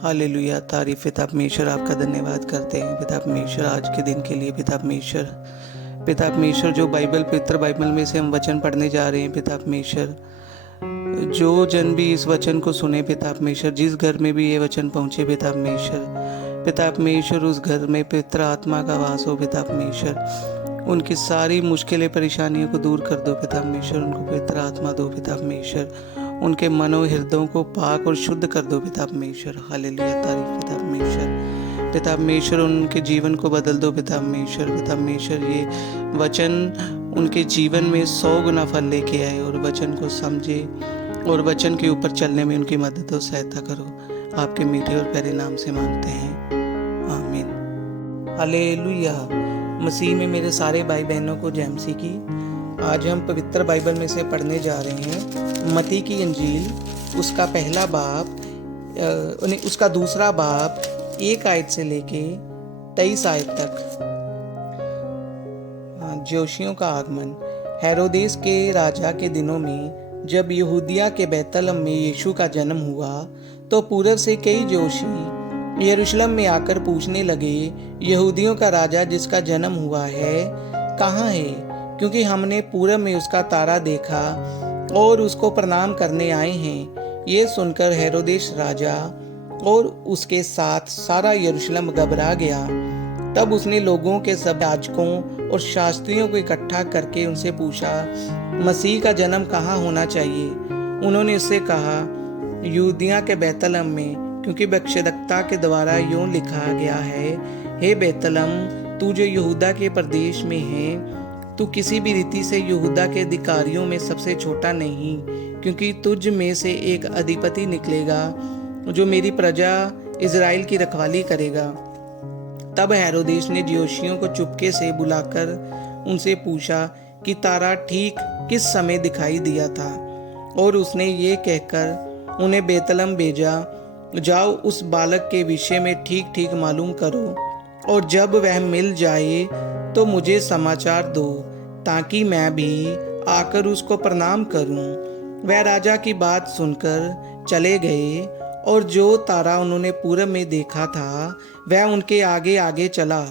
Hallelujah. तारीफ पिता परमेश्वर, आपका धन्यवाद करते हैं पिता परमेश्वर आज के दिन के लिए। पिता परमेश्वर जो पवित्र बाइबल में से हम वचन पढ़ने जा रहे हैं पिता परमेश्वर, जो जन भी इस वचन को सुने पिता परमेश्वर, जिस घर में भी ये वचन पहुँचे पिता परमेश्वर उस घर में पवित्र आत्मा का वास हो पिता परमेश्वर। उनकी सारी मुश्किलें परेशानियों को दूर कर दो पिता परमेश्वर, उनको पवित्र आत्मा दो पिता परमेश्वर। उनके मनो हृदयों को पाक और शुद्ध कर दो पिता परमेश्वर। हालेलुया। तारीफ पिता परमेश्वर उनके जीवन को बदल दो पिता परमेश्वर। ये वचन उनके जीवन में 100 गुना फल लेके आए और वचन को समझे और वचन के ऊपर चलने में उनकी मदद और सहायता करो। आपके मीठे और प्यारे नाम से मांगते हैं, आमीन। हालेलुया। मसीह में मेरे सारे भाई बहनों को जय मसीह की। आज हम पवित्र बाइबल में से पढ़ने जा रहे हैं मत्ती की इंजील, उसका पहला बाब उसका दूसरा बाब 1 आयत से लेके 23 आयत तक। जोशियों का आगमन। हेरोदेस के राजा के दिनों में जब यहूदिया के बैतलहम में यीशु का जन्म हुआ तो पूर्व से कई जोशी यरूशलेम में आकर पूछने लगे, यहूदियों का राजा जिसका जन्म हुआ है कहाँ है? क्योंकि हमने पूरब में उसका तारा देखा और उसको प्रणाम करने आए हैं। ये सुनकर हेरोदेस राजा और उसके साथ सारा यरूशलेम घबरा गया। तब उसने लोगों के सब याजकों और शास्त्रियों को इकट्ठा करके उनसे पूछा, मसीह का जन्म कहाँ होना चाहिए? उन्होंने उससे कहा, यहूदिया के बैतलहम में, क्योंकि भविष्यद्वक्ता के द्वारा यूं लिखा गया है, हे बैतलहम, तू जो यहूदा के प्रदेश में है, तू किसी भी रीति से यहूदा के अधिकारियों में सबसे छोटा नहीं, क्योंकि तुझ में से एक अधिपति निकलेगा जो मेरी प्रजा इज़राइल की रखवाली करेगा। तब हेरोदेस ने जोशियों को चुपके से बुलाकर उनसे पूछा कि तारा ठीक किस समय दिखाई दिया था, और उसने ये कहकर उन्हें बैतलहम भेजा, जाओ उस बालक के विषय में ठीक ठीक मालूम करो, और जब वह मिल जाए तो मुझे समाचार दो, ताकि मैं भी आकर उसको प्रणाम करूं। वह राजा की बात सुनकर चले गए, और जो तारा उन्होंने पूरब में देखा था वह उनके आगे आगे चला,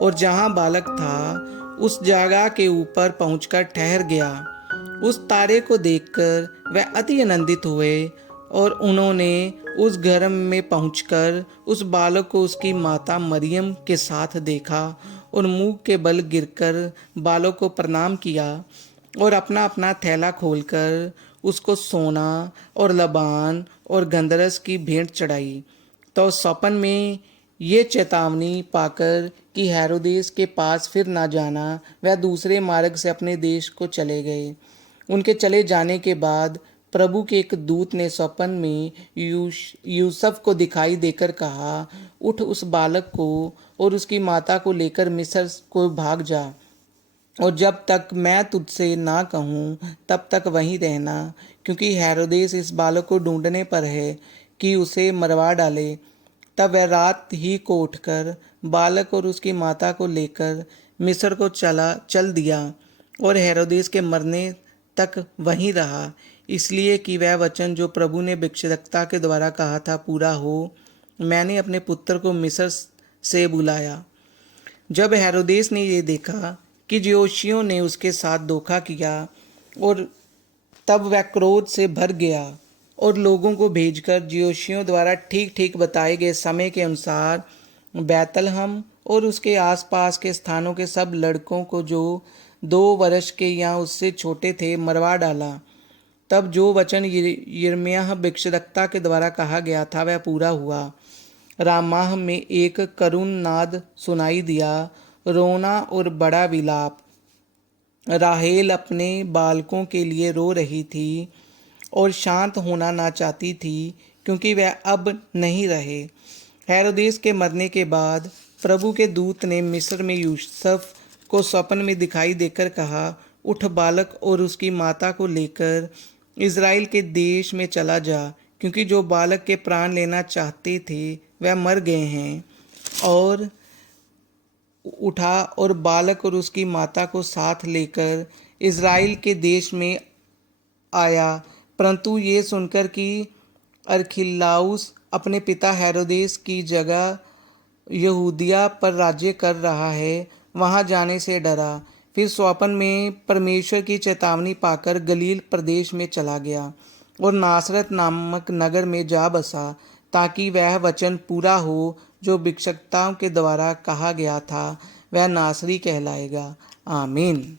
और जहां बालक था उस जगह के ऊपर पहुंचकर ठहर गया। उस तारे को देखकर वह अति आनंदित हुए, और उन्होंने उस घर में पहुंचकर उस बालक को उसकी माता मरियम के साथ देखा, और मुंह के बल गिरकर बालक को प्रणाम किया, और अपना अपना थैला खोलकर उसको सोना और लबान और गंधरस की भेंट चढ़ाई। तो सपन में ये चेतावनी पाकर कि हेरोदेस के पास फिर ना जाना, वह दूसरे मार्ग से अपने देश को चले गए। उनके चले जाने के बाद प्रभु के एक दूत ने स्वप्न में यूसुफ को दिखाई देकर कहा, उठ उस बालक को और उसकी माता को लेकर मिस्र को भाग जा, और जब तक मैं तुझसे ना कहूँ तब तक वहीं रहना, क्योंकि हेरोदेस इस बालक को ढूंढने पर है कि उसे मरवा डाले। तब वह रात ही को उठकर बालक और उसकी माता को लेकर मिस्र को चल दिया, और हेरोदेस के मरने तक वहीं रहा, इसलिए कि वह वचन जो प्रभु ने भविष्यद्वक्ता के द्वारा कहा था पूरा हो, मैंने अपने पुत्र को मिस्र से बुलाया। जब हेरोदेस ने ये देखा कि जोशियों ने उसके साथ धोखा किया, और तब वह क्रोध से भर गया, और लोगों को भेजकर जोशियों द्वारा ठीक ठीक बताए गए समय के अनुसार बैतलहम और उसके आसपास के स्थानों के सब लड़कों को जो 2 वर्ष के या उससे छोटे थे मरवा डाला। तब जो वचन यिर्मयाह भविष्यद्वक्ता के द्वारा कहा गया था वह पूरा हुआ। रामाह में एक करुण नाद सुनाई दिया, रोना और बड़ा विलाप। राहेल अपने बालकों के लिए रो रही थी और शांत होना ना चाहती थी, क्योंकि वह अब नहीं रहे। हेरोदेस के मरने के बाद प्रभु के दूत ने मिस्र में यूसुफ को स्वप्न में दिखाई देकर कहा, उठ बालक और उसकी माता को लेकर इज़राइल के देश में चला जा, क्योंकि जो बालक के प्राण लेना चाहते थे वह मर गए हैं। और उठा और बालक और उसकी माता को साथ लेकर इज़राइल के देश में आया। परंतु ये सुनकर कि अरखिलाउस अपने पिता हेरोदेस की जगह यहूदिया पर राज्य कर रहा है, वहां जाने से डरा। फिर स्वप्न में परमेश्वर की चेतावनी पाकर गलील प्रदेश में चला गया और नासरत नामक नगर में जा बसा, ताकि वह वचन पूरा हो जो भिक्षुकों के द्वारा कहा गया था, वह नासरी कहलाएगा। आमीन।